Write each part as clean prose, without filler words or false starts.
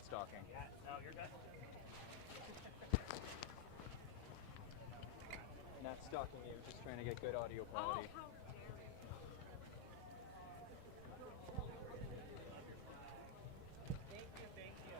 not stalking. No, you're good. Not stalking you, just trying to get good audio quality. Oh, how dare you. Thank you.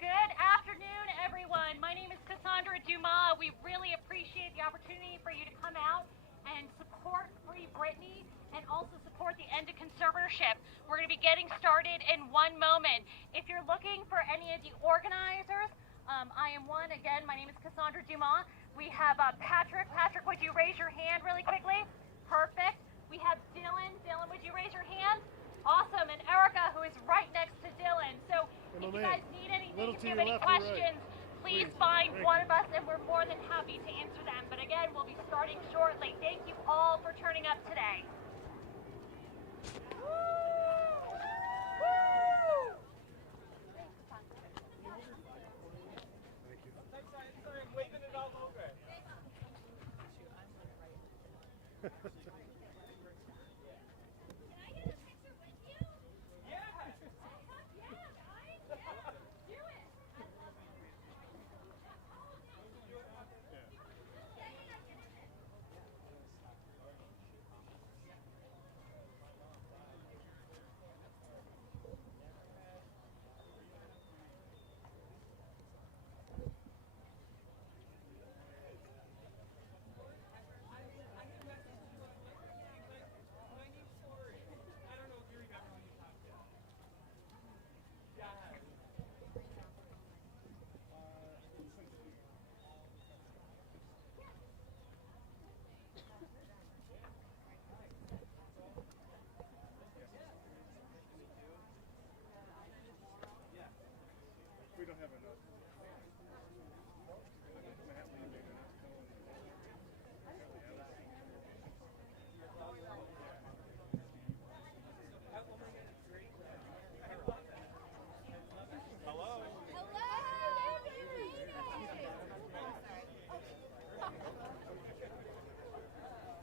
Good afternoon, everyone. My name is Cassandra Dumas. We really appreciate the opportunity for you to come out and support Free Britney and also support the end of conservatorship. We're going to be getting started in one moment. If you're looking for any of the organizers, I am one. Again, my name is Cassandra Dumas. We have Patrick. Patrick, would you raise your hand really quickly? Perfect. We have Dylan. Dylan, would you raise your hand? Awesome. And Erica, who is right next to Dylan. So if you guys need anything, if you have any questions, please find one of us, and we're more than happy to answer them. But again, we'll be starting shortly. Thank you all for turning up today. Sorry, I'm waving it all over. We don't have enough.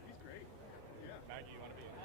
He's great. Yeah. Maggie, you want to be in this?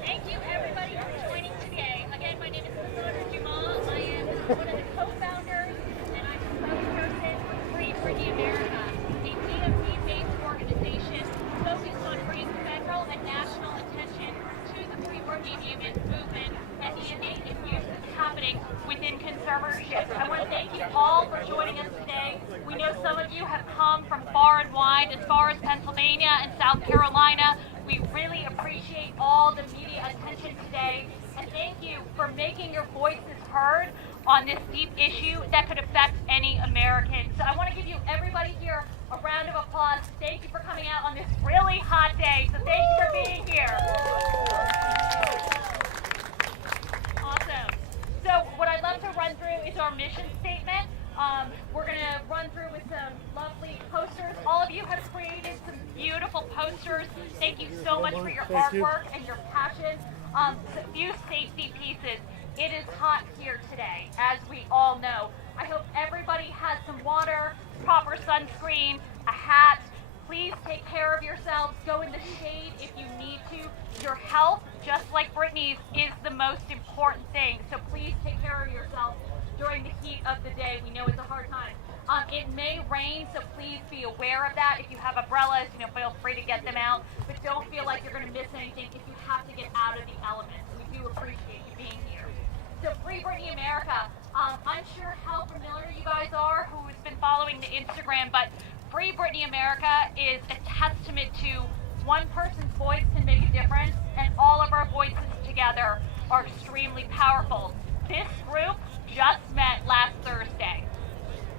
Thank you, everybody, for joining today. Again, my name is Cassandra Dumas. I am one of the co-founders, and I'm the spokesperson for Free Britney America, a DMV-based organization focused on bringing federal and national attention to the Free Britney movement and the innate abuses happening within conservatorship. I want to thank you all for joining us today. We know some of you have come from far and wide, as far as Pennsylvania and South Carolina. We really appreciate all the media attention today, and thank you for making your voices heard on this deep issue that could affect any American. So I want to give you, everybody here, a round of applause. Thank you for coming out on this really hot day. So thank you for being here. Awesome. So what I'd love to run through is our mission statement. We're going to run through with some lovely posters. All of you have created some beautiful posters. Thank you so much for your artwork and your passion. A few safety pieces. It is hot here today, as we all know. I hope some water, proper sunscreen, a hat. Please take care of yourselves. Go in the shade if you need to. Your health, just like Britney's, is the most important thing. So please take care of yourself during the heat of the day. We know it's a hard time. It may rain, so please be aware of that. If you have umbrellas, feel free to get them out. But don't feel like you're going to miss anything if you have to get out of the elements. We do appreciate you being here. So Free Britney America. I'm sure how familiar you guys are who's been following the Instagram, but Free Britney America is a testament to one person's voice can make a difference, and all of our voices together are extremely powerful. This group just met last Thursday,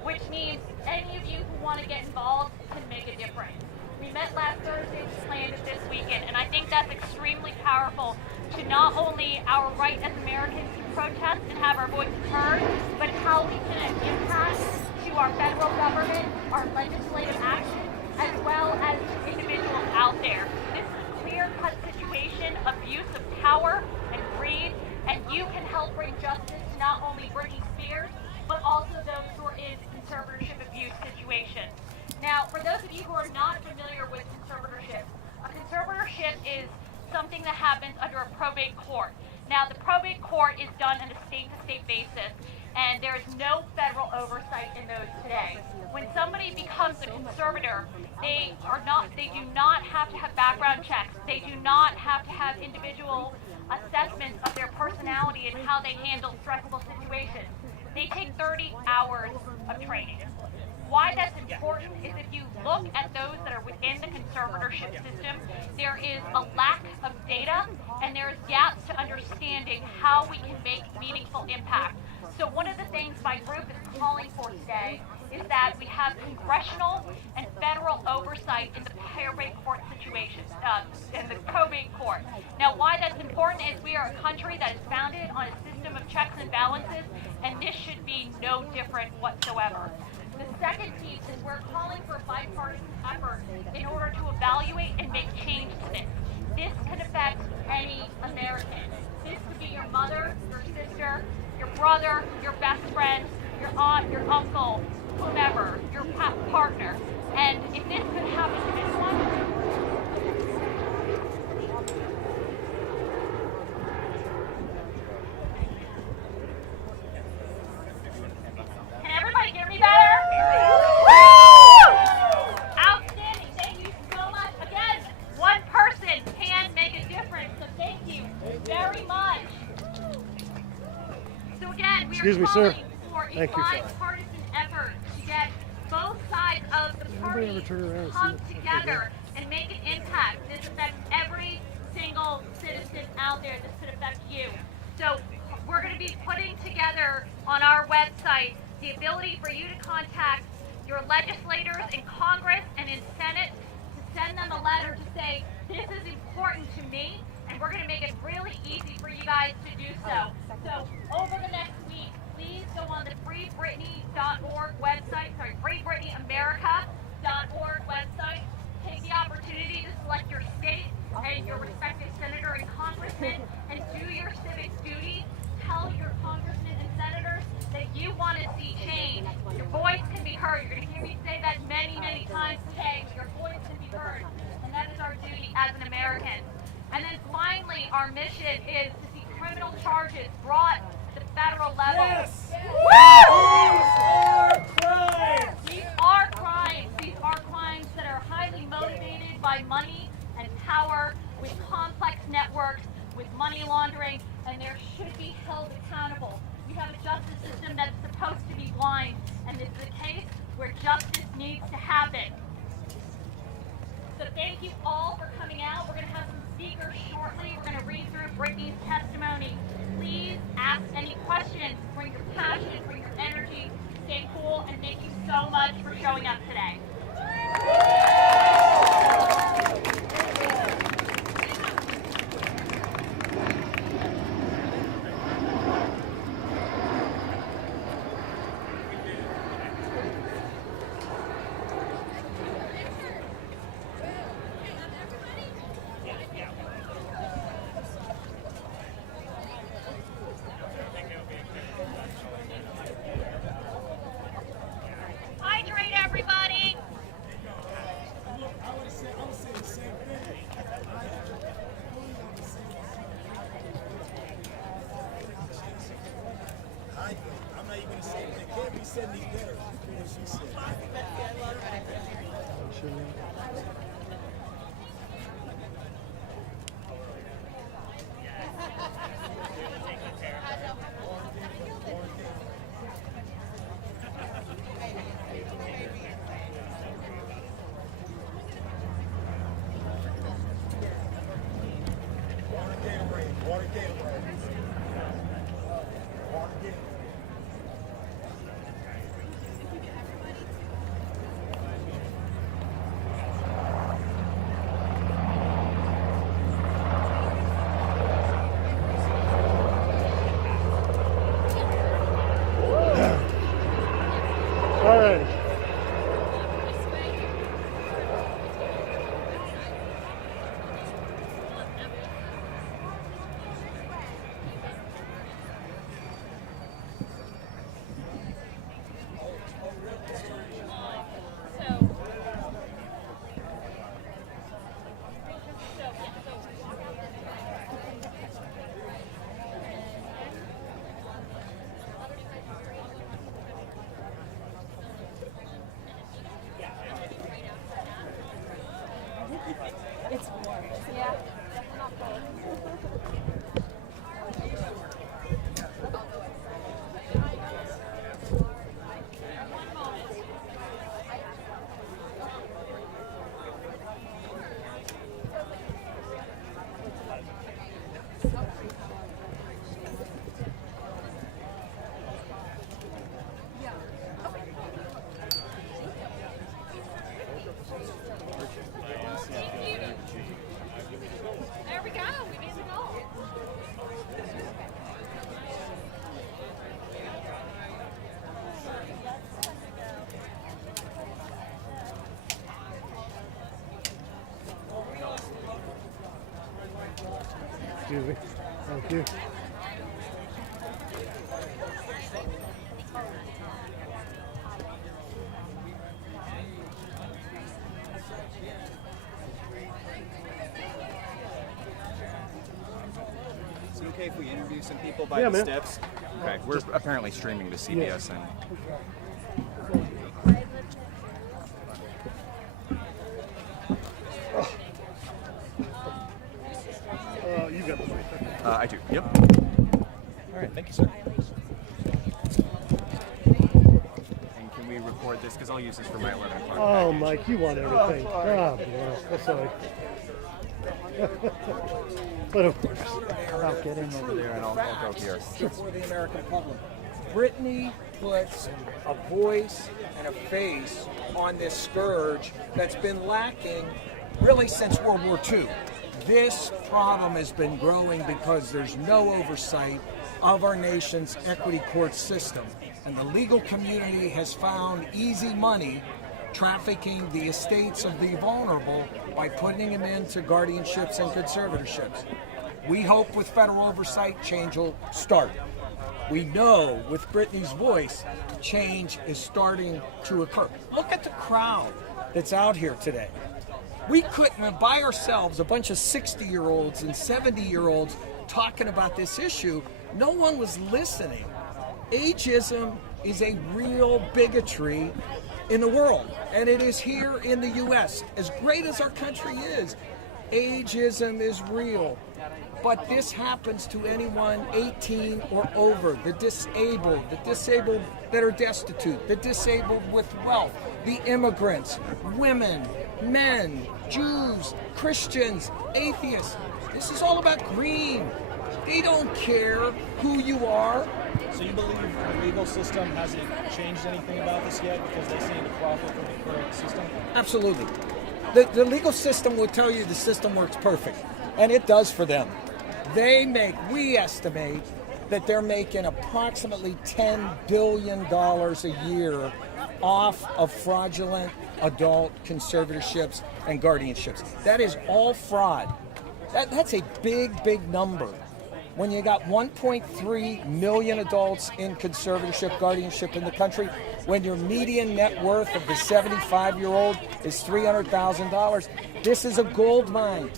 which means any of you who want to get involved can make a difference. We met last Thursday, we planned it this weekend, and I think that's extremely powerful to not only our right as Americans to protest and have our voices heard, but how we can impact to our federal government, our legislative action, as well as individuals out there. This is a clear-cut situation, abuse of power and greed, and you can help bring justice to not only Britney Spears, but also those who are in conservatorship abuse situations. Now, for those of you who are not familiar with conservatorship, a conservatorship is something that happens under a probate court. Now, the probate court is done on a state-to-state basis, and there is no federal oversight in those today. When somebody becomes a conservator, they do not have to have background checks. They do not have to have individual assessments of their personality and how they handle stressful situations. They take 30 hours of training. Why that's important is if you look at those that are within the conservatorship system, there is a lack of data and there is gaps to understanding how we can make meaningful impact. So one of the things my group is calling for today is that we have congressional and federal oversight in the probate court situation, in the probate court. Now, why that's important is we are a country that is founded on a system of checks and balances, and this should be no different whatsoever. The second piece is we're calling for a bipartisan effort in order to evaluate and make change to this. This can affect any American. This could be your mother, your sister, your brother, your best friend, your aunt, your uncle, whomever, your partner. And if this could happen to this one, can everybody hear me better? Woo! Outstanding. Thank you so much. Again, one person can make a difference. So thank you very much. So again, we are calling for a bipartisan effort to get both sides of the party to come together and make an impact. This affects every single citizen out there. This could affect you. So we're going to be putting together on our website the ability for you to contact your legislators in Congress and in Senate to send them a letter to say, this is important to me, and we're going to make it really easy for you guys to do so. So over the next week, please go on the freebritney.org website, freebritneyamerica.org website. Take the opportunity to select your state and your respective senator and congressman and do your civic duty. Tell your congressmen and senators that you want to see change. Your voice can be heard. You're going to hear me say that many, many times today. Your voice can be heard. And that is our duty as an American. And then finally, our mission is to see criminal charges brought to the federal level. Yes! Woo! These are crimes! These are crimes that are highly motivated by money and power, with complex networks, with money laundering, and they should be held accountable. We have a justice system that's supposed to be blind, and this is a case where justice needs to happen. So thank you all for coming out. We're going to have some speakers shortly. We're going to read through Britney's testimony. Please ask any questions. Bring your passion, bring your energy. Stay cool, and thank you so much for showing up today. All right. It's warm. Yeah. Not cold. There we go. We made the goal. Excuse me. Thank you. Is it okay if we interview some people by Yeah, the man. steps? Okay, we're apparently streaming to CBS and You got the mic. I do. Yep. All right, thank you, sir. And can we record this? Because I'll use this for my 11 o'clock. Oh, package. Mike, you want everything. Oh, that's sorry. But of course. I'll get in over there and I'll go here. For the American public. Britney puts a voice and a face on this scourge that's been lacking really since World War II. This problem has been growing because there's no oversight of our nation's equity court system. And the legal community has found easy money trafficking the estates of the vulnerable by putting them into guardianships and conservatorships. We hope with federal oversight, change will start. We know with Britney's voice, change is starting to occur. Look at the crowd that's out here today. We couldn't, by ourselves, a bunch of 60-year-olds and 70-year-olds talking about this issue, no one was listening. Ageism is a real bigotry in the world, and it is here in the U.S. As great as our country is, ageism is real. But this happens to anyone 18 or over, the disabled that are destitute, the disabled with wealth, the immigrants, women, men, Jews, Christians, atheists. This is all about green. They don't care who you are. So you believe the legal system hasn't changed anything about this yet because they seem to profit from the current system? Absolutely. The legal system will tell you the system works perfect, and it does for them. We estimate that they're making approximately $10 billion a year off of fraudulent adult conservatorships and guardianships. That is all fraud. That's a big, big number. When you got 1.3 million adults in conservatorship, guardianship in the country, when your median net worth of the 75-year-old is $300,000, this is a gold mine.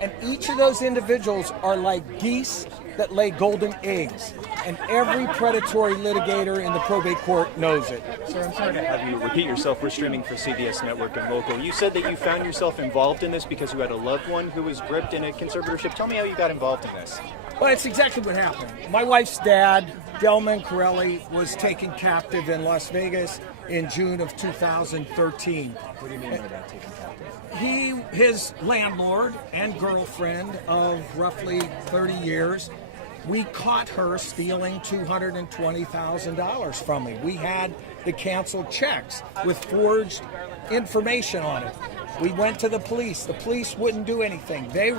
And each of those individuals are like geese that lay golden eggs, and every predatory litigator in the probate court knows it. Sir, I'm sorry to have you repeat yourself. We're streaming for CBS Network and local. You said that you found yourself involved in this because you had a loved one who was gripped in a conservatorship. Tell me how you got involved in this. Well, that's exactly what happened. My wife's dad, Delman Corelli, was taken captive in Las Vegas in June of 2013. What do you mean by that, taken captive? His landlord and girlfriend of roughly 30 years, we caught her stealing $220,000 from me. We had the canceled checks with forged information on it. We went to the police. The police wouldn't do anything. They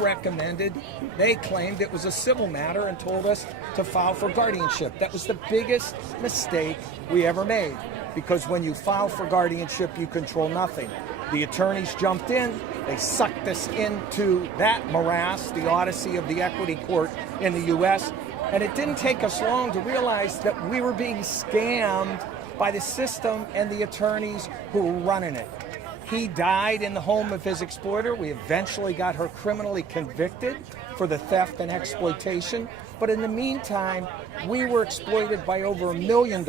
claimed it was a civil matter and told us to file for guardianship. That was the biggest mistake we ever made, because when you file for guardianship, you control nothing. The attorneys jumped in. They sucked us into that morass, the odyssey of the equity court in the U.S., and it didn't take us long to realize that we were being scammed by the system and the attorneys who were running it. He died in the home of his exploiter. We eventually got her criminally convicted for the theft and exploitation. But in the meantime, we were exploited by over $1 million.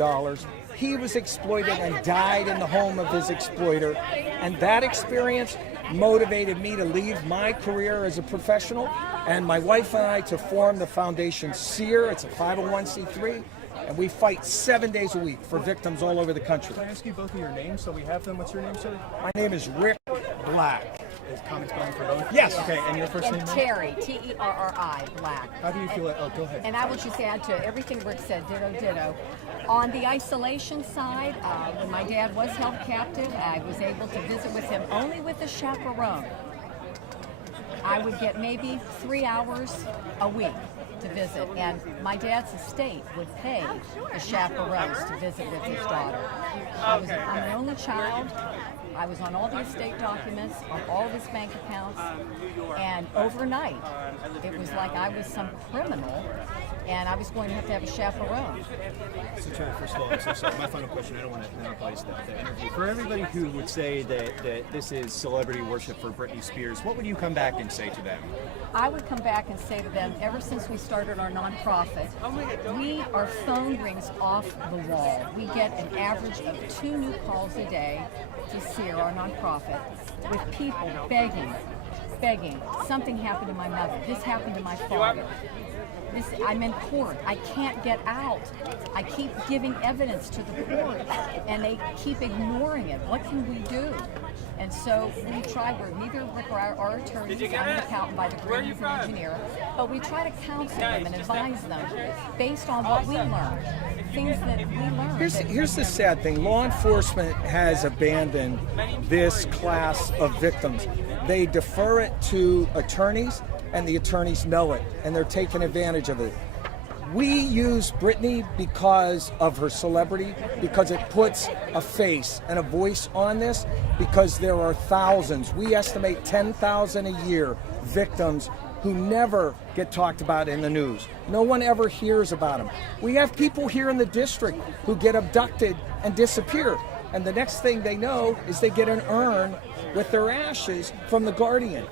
He was exploited and died in the home of his exploiter. And that experience motivated me to leave my career as a professional and my wife and I to form the foundation SEER. It's a 501c3. And we fight 7 days a week for victims all over the country. Can I ask you both of your names so we have them? What's your name, sir? My name is Rick Black. Is comments going for both? Yes. Okay, and your first name? And Terry, T-E-R-R-I, Black. How do you feel? Oh, go ahead. And I would just add to everything Rick said, ditto, ditto. On the isolation side, when my dad was held captive, I was able to visit with him only with a chaperone. I would get maybe 3 hours a week to visit, and my dad's estate would pay the chaperones to visit with his daughter. I'm the only child. I was on all the estate documents, on all of his bank accounts, and overnight, it was like I was some criminal, and I was going to have a chaperone. So, Terry, first of all, I'm so sorry. My final question, I don't want to monopolize the interview. For everybody who would say that this is celebrity worship for Britney Spears, what would you come back and say to them? I would come back and say to them, ever since we started our nonprofit, our phone rings off the wall. We get an average of 2 new calls a day to SEER, our nonprofit, with people begging, something happened to my mother, this happened to my father. I'm in court. I can't get out. I keep giving evidence to the court, and they keep ignoring it. What can we do? And so we try. We're neither our attorneys. I'm an accountant by degree, he's an engineer, but we try to counsel them and advise them based on what we learned, things that we learned. Here's the sad thing. Law enforcement has abandoned this class of victims. They defer it to attorneys, and the attorneys know it, and they're taking advantage of it. We use Britney because of her celebrity, because it puts a face and a voice on this, because there are thousands, we estimate 10,000 a year, victims who never get talked about in the news. No one ever hears about them. We have people here in the district who get abducted and disappear, and the next thing they know is they get an urn with their ashes from the Guardian.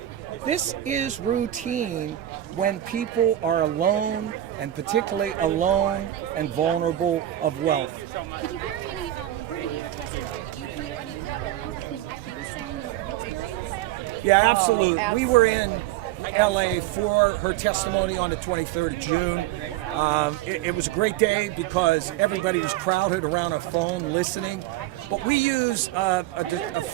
This is routine when people are alone, and particularly alone and vulnerable of wealth. Could you hear any Britney experience? Yeah, absolutely. We were in LA for her testimony on the 23rd of June. It was a great day because everybody was crowded around a phone listening. But we use a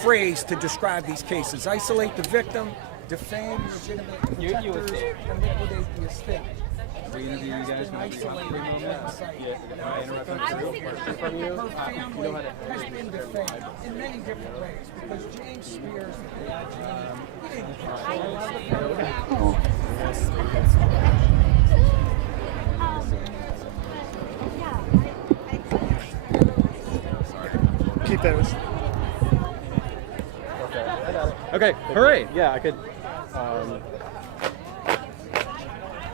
phrase to describe these cases: isolate the victim, defame legitimate protectors, and liquidate the estate. We interview you guys when we talk for a moment. Her family has been defamed in many different ways because James Spears, the dad, he didn't control Keep those. Okay, hooray! Yeah, I could.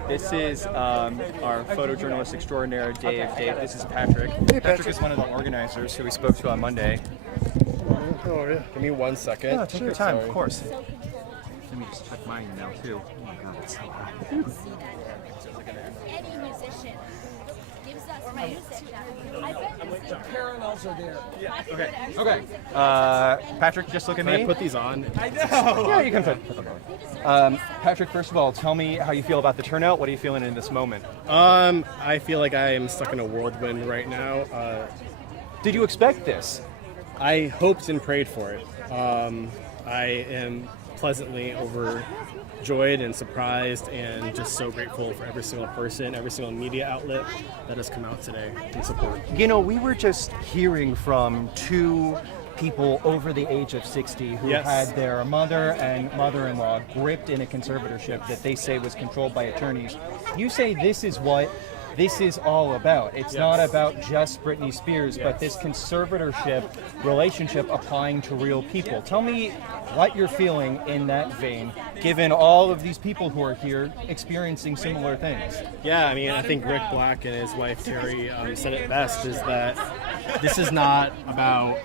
This is our photojournalist extraordinaire, Dave. Dave, this is Patrick. Patrick is one of the organizers who we spoke to on Monday. How are you? Give me 1 second. Yeah, take your time, of course. Let me just check my email too. Oh my God, it's so hot. The parallels are there. Okay. Patrick, just look at Can me. I put these on? Yeah, you can put them on. Patrick, first of all, tell me how you feel about the turnout. What are you feeling in this moment? I feel like I am stuck in a whirlwind right now. Did you expect this? I hoped and prayed for it. I am pleasantly overjoyed and surprised and just so grateful for every single person, every single media outlet that has come out today in support. You know, we were just hearing from two people over the age of 60 who Yes. had their mother and mother-in-law gripped in a conservatorship that they say was controlled by attorneys. You say this is what this is all about. It's not about just Britney Spears, but this conservatorship relationship applying to real people. Tell me what you're feeling in that vein, given all of these people who are here experiencing similar things. Yeah, I mean, I think Rick Black and his wife Terry said it best, is that this is not about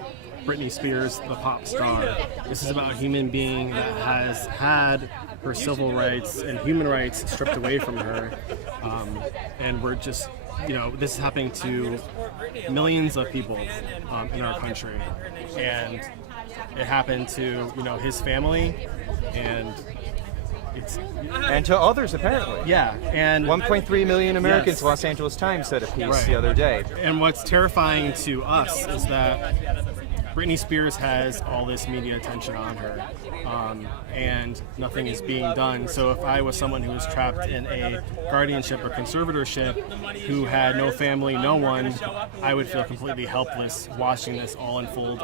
Britney Spears, the pop star. This is about a human being that has had her civil rights and human rights stripped away from her. And we're just, this is happening to millions of people in our country. And it happened to, his family, and And to others, apparently. yeah, and 1.3 million Americans, Yes. Los Angeles Times said a piece Right. the other day. And what's terrifying to us is that Britney Spears has all this media attention on her, and nothing is being done. So if I was someone who was trapped in a guardianship or conservatorship, who had no family, no one, I would feel completely helpless watching this all unfold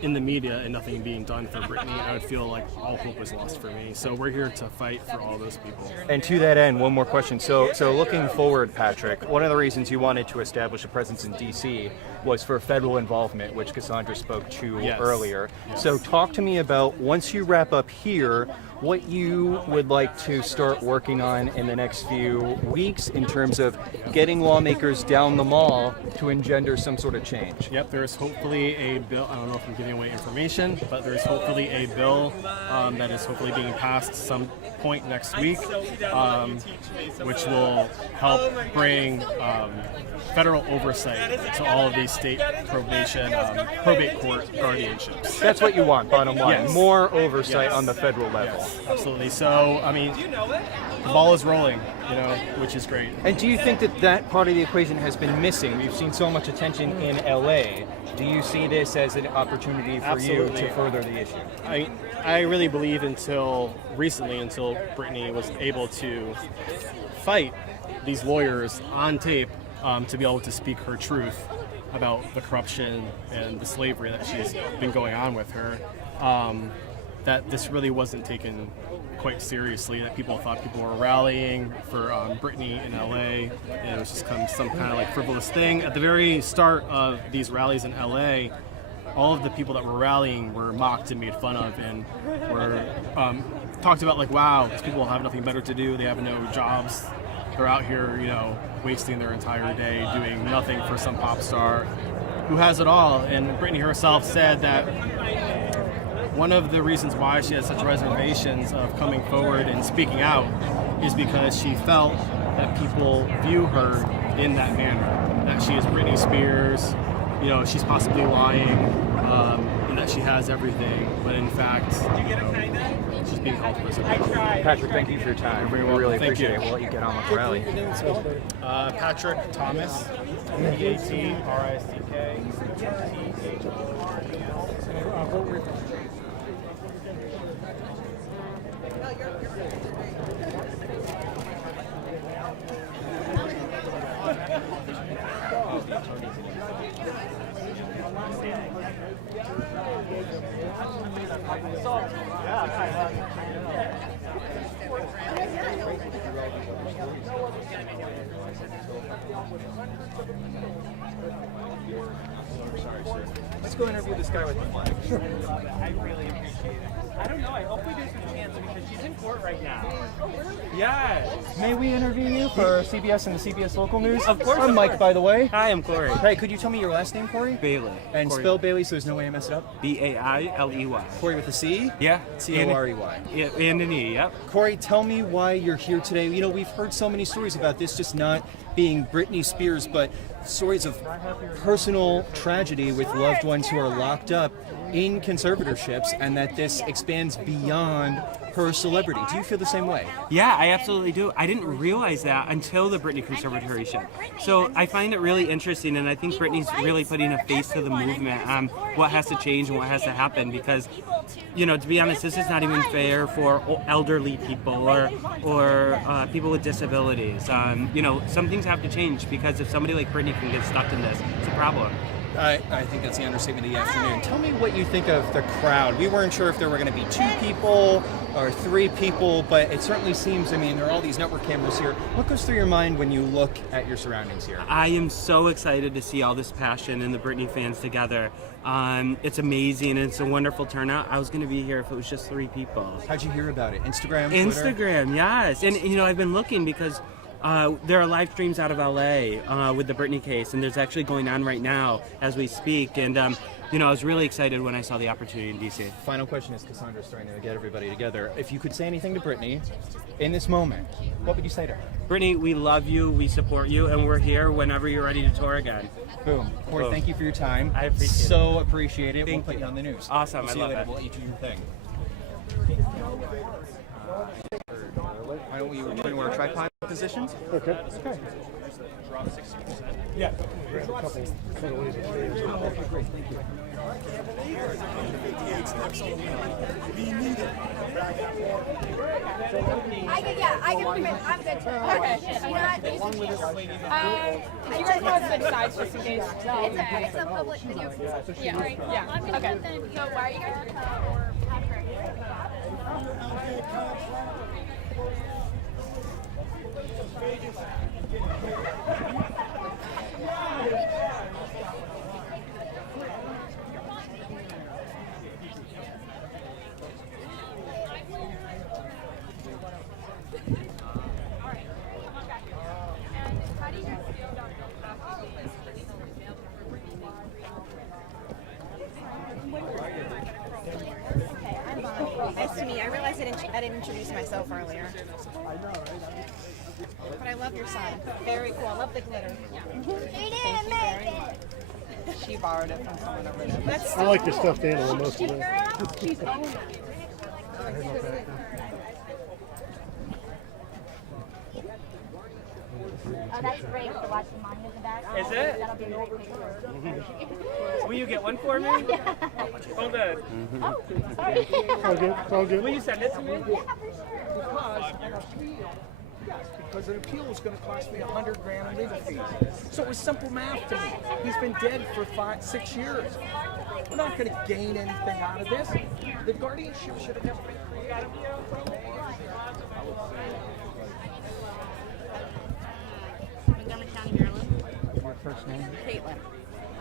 in the media and nothing being done for Britney. I would feel like all hope was lost for me. So we're here to fight for all those people. And to that end, one more question. So looking forward, Patrick, one of the reasons you wanted to establish a presence in D.C. was for federal involvement, which Cassandra spoke to Yes. earlier. So talk to me about, once you wrap up here, what you would like to start working on in the next few weeks in terms of getting lawmakers down the mall to engender some sort of change. Yep, there's hopefully a bill. I don't know if I'm giving away information, but there's hopefully a bill that is hopefully being passed some point next week, which will help bring federal oversight to all of these state probate court guardianships. That's what you want, bottom line. Yes. More oversight Yes. on the federal level. Absolutely. So, I mean, the ball is rolling, which is great. And do you think that that part of the equation has been missing? We've seen so much attention in LA. Do you see this as an opportunity for you Absolutely. to further the issue? I really believe until Britney was able to fight these lawyers on tape to be able to speak her truth about the corruption and the slavery that she's been going on with her, that this really wasn't taken quite seriously, that people thought people were rallying for Britney in LA, and it was just some kind of like frivolous thing. At the very start of these rallies in LA, all of the people that were rallying were mocked and made fun of, and were talked about like, wow, these people have nothing better to do, they have no jobs, they're out here, wasting their entire day doing nothing for some pop star who has it all. And Britney herself said that one of the reasons why she has such reservations of coming forward and speaking out is because she felt that people view her in that manner, that she is Britney Spears, she's possibly lying, and that she has everything, but in fact, she's being helpless. Patrick, thank you for your time. We really Thank appreciate you. it. We'll let you get on with the rally. Patrick Thomas, Patrick. Let's go interview this guy with the flag. I really appreciate it. I don't know. I hope we get some chance because she's in court right now. Yeah. May we interview you for CBS and the CBS local news? Of course, I'm of Mike, course. by the way. Hi, I'm Corey. Hey, could you tell me your last name, Corey? Bailey. And Corey. spell Bailey so there's no way I mess it up. Bailey. Corey with a C? Yeah. C-O-R-E-Y. And an E, yep. Corey, tell me why you're here today. We've heard so many stories about this just not being Britney Spears, but stories of personal tragedy with loved ones who are locked up in conservatorships, and that this expands beyond her celebrity. Do you feel the same way? Yeah, I absolutely do. I didn't realize that until the Britney conservatorship. So I find it really interesting, and I think Britney's really putting a face to the movement on what has to change and what has to happen, because, you know, to be honest, this is not even fair for elderly people or people with disabilities. You know, some things have to change, because if somebody like Britney can get stuck in this, it's a problem. I think that's the understatement of the afternoon. Tell me what you think of the crowd. We weren't sure if there were going to be 2 people or 3 people, but it certainly seems, I mean, there are all these network cameras here. What goes through your mind when you look at your surroundings here? I am so excited to see all this passion and the Britney fans together. It's amazing, and it's a wonderful turnout. I was going to be here if it was just 3 people. How'd you hear about it? Instagram? Twitter? Instagram, yes. And, you know, I've been looking because there are live streams out of LA with the Britney case, and there's actually going on right now as we speak. And, you know, I was really excited when I saw the opportunity in DC. Final question is, Cassandra's starting to get everybody together. If you could say anything to Britney in this moment, what would you say to her? Britney, we love you, we support you, and we're here whenever you're ready to tour again. Boom. Corey, Boom. than't you for your time. I appreciate it. So appreciate it. Thank We'll put you. you on the news. Awesome, We'll I see love you later. it. We'll eat your thing. Why don't we return to our tripod positions? Okay. Okay. Yeah. Grab a couple ways of stairs. Okay, great. Thank you. I can commit. I'm good. Okay. You know what? You guys want to switch sides just in case? It's a public video. Yeah. Okay. So why are you guys? Or Patrick? Nice to meet you. I realized I didn't introduce myself earlier. But I love your son. Very cool. I love the glitter. He didn't make it. She borrowed it from someone over there. That's I like the stuffed animal most of it. She's owned it. Oh, that's great to watch the mommy in the back. Is it? That'll be a great picture. Will you get one for me? Hold on. Oh, sorry. It's all good. It's all good. Will you send it to me? Because an appeal was going to cost me $100,000 in legal fees. So it was simple math to me. He's been dead for 6 years. We're not going to gain anything out of this. The guardianship should have never been created. Montgomery County, Maryland. Your first name? Caitlin.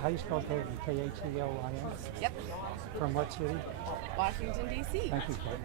How do you spell Caitlin? K-A-T-L-I-N? Yep. From what city? Washington, D.C. Thank you, Caitlin.